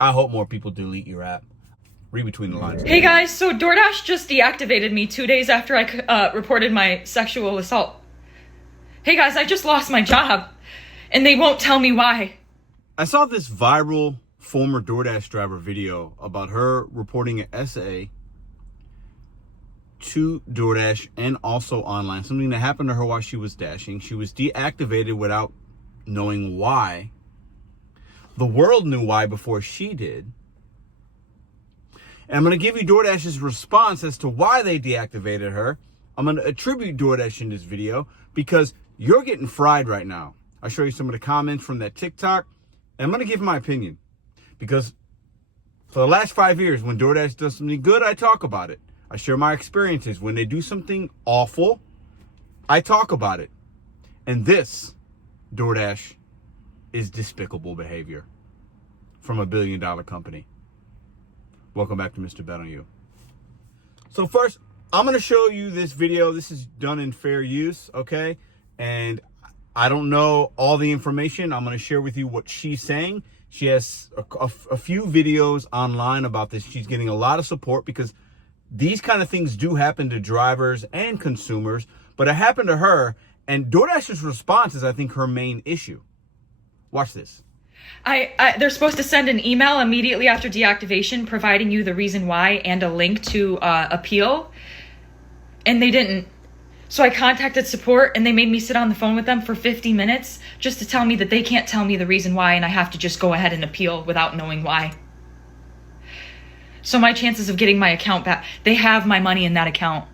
I hope more people delete your app. Read between the lines. Hey guys, so DoorDash just deactivated me 2 days after I reported my sexual assault. Hey guys, I just lost my job, and they won't tell me why. I saw this viral former DoorDash driver video about her reporting an SA to DoorDash and also online, something that happened to her while she was dashing. She was deactivated without knowing why. The world knew why before she did. And I'm going to give you DoorDash's response as to why they deactivated her. I'm going to attribute DoorDash in this video because you're getting fried right now. I'll show you some of the comments from that TikTok, and I'm going to give my opinion. Because for the last 5 years, when DoorDash does something good, I talk about it. I share my experiences. When they do something awful, I talk about it. And this, DoorDash, is despicable behavior from a billion-dollar company. Welcome back to Mr.BetonYou. So first, I'm going to show you this video. This is done in fair use, okay? And I don't know all the information. I'm going to share with you what she's saying. She has a few videos online about this. She's getting a lot of support because these kind of things do happen to drivers and consumers, but it happened to her, and DoorDash's response is, I think, her main issue. Watch this. They're supposed to send an email immediately after deactivation providing you the reason why and a link to appeal, and they didn't. So I contacted support, and they made me sit on the phone with them for 50 minutes just to tell me that they can't tell me the reason why, and I have to just go ahead and appeal without knowing why. So my chances of getting my account back, they have my money in that account.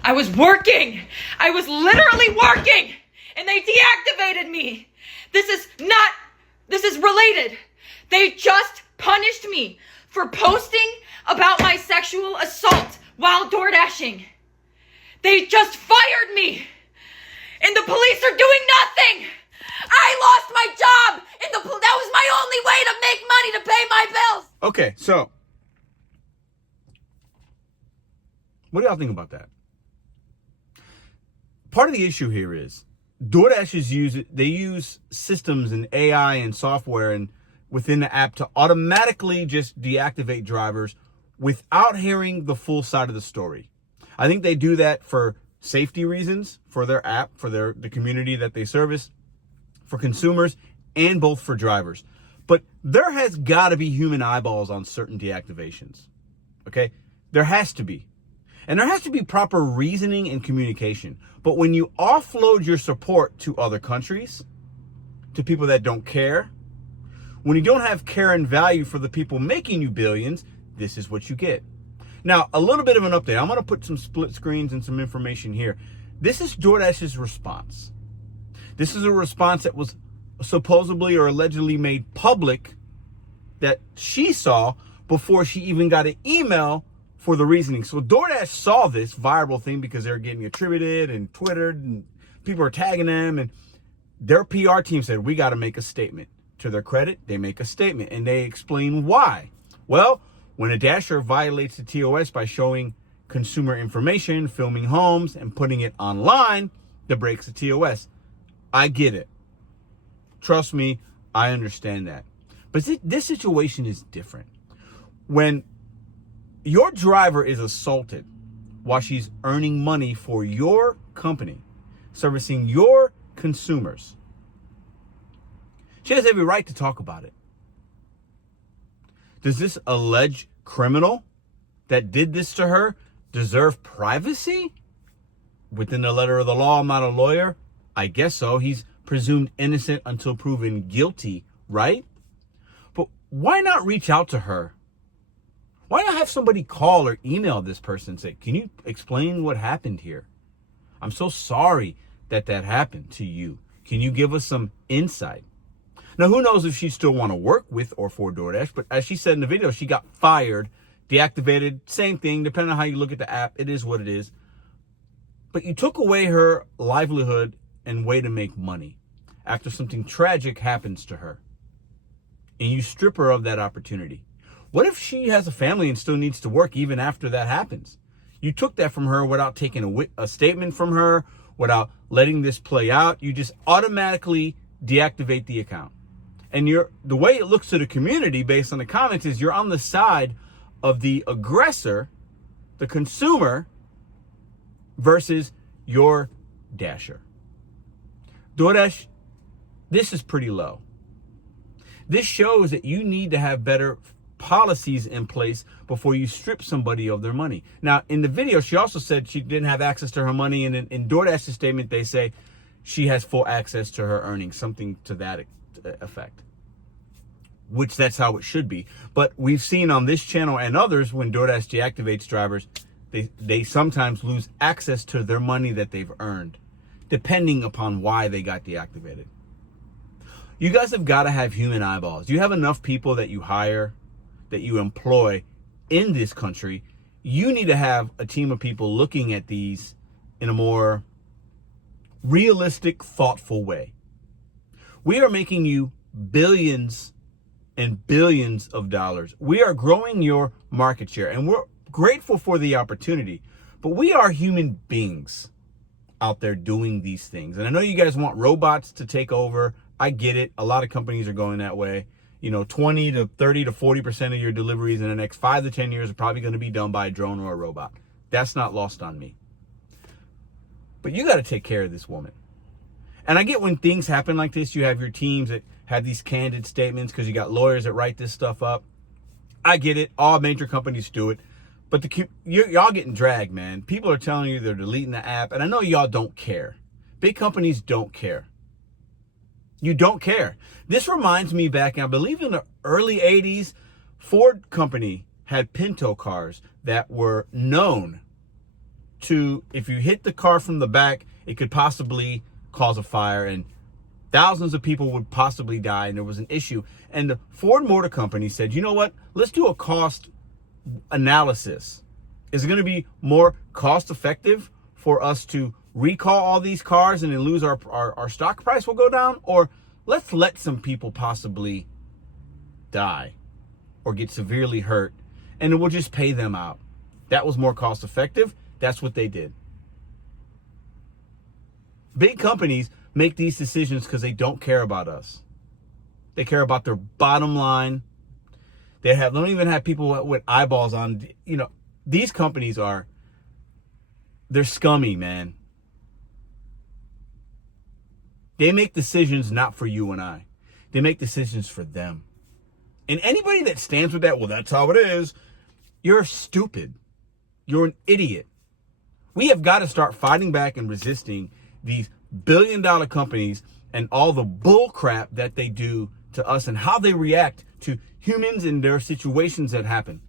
I was working. I was literally working, and they deactivated me. This is related. They just punished me for posting about my sexual assault while door dashing. They just fired me, and the police are doing nothing. I lost my job, and that was my only way to make money to pay my bills. Okay, so what do y'all think about that? Part of the issue here is DoorDash use systems and AI and software and within the app to automatically just deactivate drivers without hearing the full side of the story. I think they do that for safety reasons, for their app, for the community that they service, for consumers, and both for drivers. But there has got to be human eyeballs on certain deactivations, okay? There has to be. And there has to be proper reasoning and communication. But when you offload your support to other countries, to people that don't care, when you don't have care and value for the people making you billions, this is what you get. Now, a little bit of an update. I'm going to put some split screens and some information here. This is DoorDash's response. This is a response that was supposedly or allegedly made public that she saw before she even got an email for the reasoning. So DoorDash saw this viral thing because they're getting attributed and Twittered and people are tagging them, and their PR team said, we got to make a statement. To their credit, they make a statement and they explain why. Well, when a dasher violates the TOS by showing consumer information, filming homes, and putting it online, that breaks the TOS. I get it. Trust me, I understand that. But this situation is different. When your driver is assaulted while she's earning money for your company, servicing your consumers, she has every right to talk about it. Does this alleged criminal that did this to her deserve privacy? Within the letter of the law, I'm not a lawyer. I guess so. He's presumed innocent until proven guilty, right? But why not reach out to her? Why not have somebody call or email this person and say, can you explain what happened here? I'm so sorry that happened to you. Can you give us some insight? Now, who knows if she still want to work with or for DoorDash, but as she said in the video, she got fired, deactivated, same thing, depending on how you look at the app, it is what it is. But you took away her livelihood and way to make money after something tragic happens to her, and you strip her of that opportunity. What if she has a family and still needs to work even after that happens? You took that from her without taking a statement from her, without letting this play out. You just automatically deactivate the account. And the way it looks to the community based on the comments is you're on the side of the aggressor, the consumer, versus your dasher. DoorDash, this is pretty low. This shows that you need to have better policies in place before you strip somebody of their money. Now, in the video, she also said she didn't have access to her money. And in DoorDash's statement, they say she has full access to her earnings, something to that effect, which that's how it should be. But we've seen on this channel and others, when DoorDash deactivates drivers, they sometimes lose access to their money that they've earned, depending upon why they got deactivated. You guys have got to have human eyeballs. You have enough people that you hire, that you employ in this country. You need to have a team of people looking at these in a more realistic, thoughtful way. We are making you billions and billions of dollars. We are growing your market share, and we're grateful for the opportunity. But we are human beings out there doing these things. And I know you guys want robots to take over. I get it. A lot of companies are going that way. 20 to 30 to 40% of your deliveries in the next 5 to 10 years are probably going to be done by a drone or a robot. That's not lost on me. But you got to take care of this woman. And I get when things happen like this, you have your teams that have these candid statements because you got lawyers that write this stuff up. I get it. All major companies do it. But y'all getting dragged, man. People are telling you they're deleting the app. And I know y'all don't care. Big companies don't care. You don't care. This reminds me back, I believe in the early 80s, Ford company had Pinto cars that were known to, if you hit the car from the back, it could possibly cause a fire and thousands of people would possibly die, and there was an issue. And the Ford Motor Company said, you know what? Let's do a cost analysis. Is it going to be more cost effective for us to recall all these cars and then lose our stock price will go down? Or let's let some people possibly die or get severely hurt and then we'll just pay them out. That was more cost effective. That's what they did. Big companies make these decisions because they don't care about us. They care about their bottom line. They don't even have people with eyeballs on. These companies they're scummy, man. They make decisions not for you and I. They make decisions for them. And anybody that stands with that, well, that's how it is, you're stupid. You're an idiot. We have got to start fighting back and resisting these billion-dollar companies and all the bull crap that they do to us and how they react to humans and their situations that happen.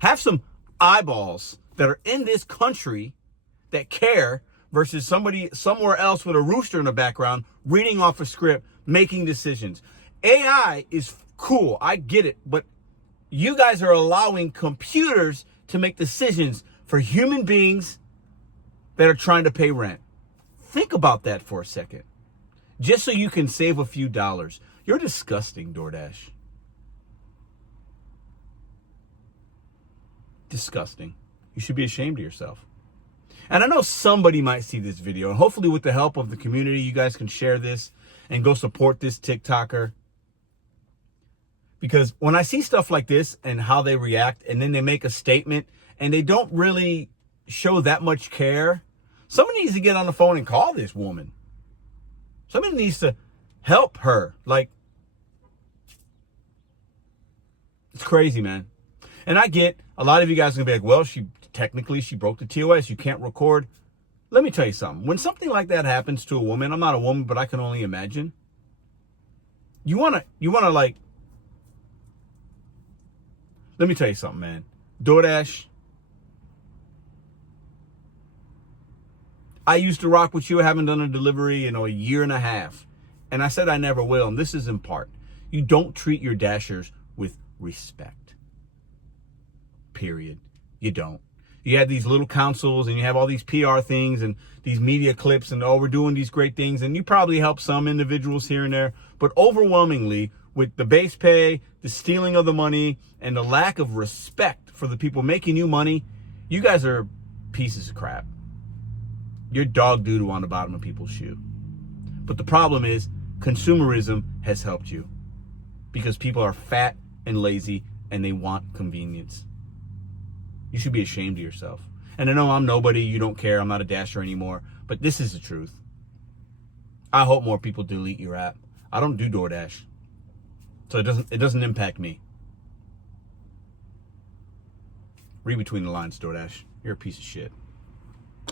Have some eyeballs that are in this country that care versus somebody somewhere else with a rooster in the background reading off a script, making decisions. AI is cool. I get it. But you guys are allowing computers to make decisions for human beings that are trying to pay rent. Think about that for a second. Just so you can save a few dollars. You're disgusting, DoorDash. Disgusting. You should be ashamed of yourself. And I know somebody might see this video, and hopefully with the help of the community, you guys can share this and go support this TikToker. Because when I see stuff like this and how they react, and then they make a statement and they don't really show that much care, somebody needs to get on the phone and call this woman. Somebody needs to help her. It's crazy, man. And I get a lot of you guys are gonna be like, well, she broke the TOS. You can't record. Let me tell you something. When something like that happens to a woman, I'm not a woman, but I can only imagine. You wanna let me tell you something, man. DoorDash. I used to rock with you. I haven't done a delivery in a year and a half. And I said I never will. And this is in part. You don't treat your dashers with respect. Period. You don't. You have these little councils and you have all these PR things and these media clips and, oh, we're doing these great things. And you probably help some individuals here and there. But overwhelmingly, with the base pay, the stealing of the money, and the lack of respect for the people making you money, you guys are pieces of crap. You're dog doodle on the bottom of people's shoe. But the problem is Consumerism has helped you because people are fat and lazy and they want convenience. You should be ashamed of yourself. And I know I'm nobody, you don't care, I'm not a dasher anymore, but this is the truth. I hope more people delete your app. I don't do DoorDash, so it doesn't impact me. Read between the lines, DoorDash. You're a piece of shit.